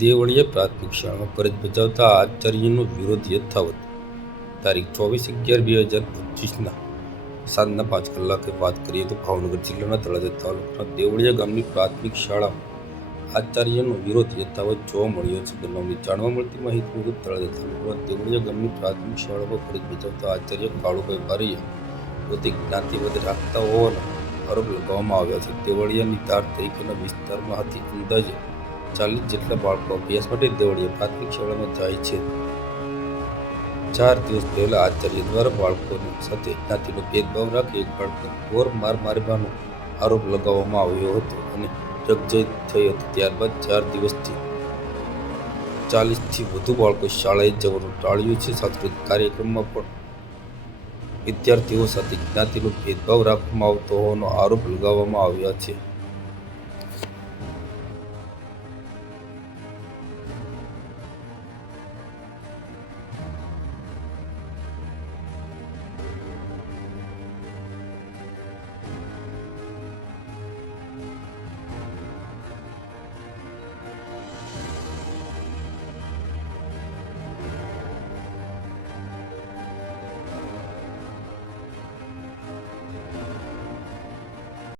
દેવળિયા પ્રાથમિક શાળામાં ફરજ બજાવતા આચાર્યનો વિરોધ યથાવત. તારીખ 24/11/2025 સાંજના 5 કલાકે વાત કરીએ તો ભાવનગર જિલ્લાના તળાજા તાલુકાના દેવળિયા ગામની પ્રાથમિક શાળામાં આચાર્યનો વિરોધ યથાવત જોવા મળ્યો છે. બનાવની જાણવા મળતી માહિતી મુજબ તળાજા તાલુકાના દેવળિયા ગામની પ્રાથમિક શાળામાં ફરજ બજાવતા આચાર્ય કાળુભાઈ બારૈયા પોતે જ્ઞાતિવાદ રાખતા હોવાનો આરોપ લગાવવામાં આવ્યા છે. દેવળિયાની ધાર તરીકેના વિસ્તારમાં હતી. અંદાજે 40 જેટલા બાળકો અભ્યાસ માટે દેવળિયા પ્રાથમિક શાળામાં જાય છે. 4 દિવસ પહેલા આચાર્ય દ્વારા બાળકોની સાથે જ્ઞાતિનો ભેદભાવ રાખી એક બાળકને ઢોર માર મારવાનો આરોપ લગાવવામાં આવ્યો હતો અને રકઝક થઈ હતી. ત્યારબાદ 4 દિવસથી 40થી વધુ બાળકો શાળાએ જવાનું ટાળ્યું છે. સાંસ્કૃતિક કાર્યક્રમમાં પણ વિદ્યાર્થીઓ સાથે જ્ઞાતિનો ભેદભાવ રાખવામાં આવતો હોવાનો આરોપ લગાવવામાં આવ્યા છે.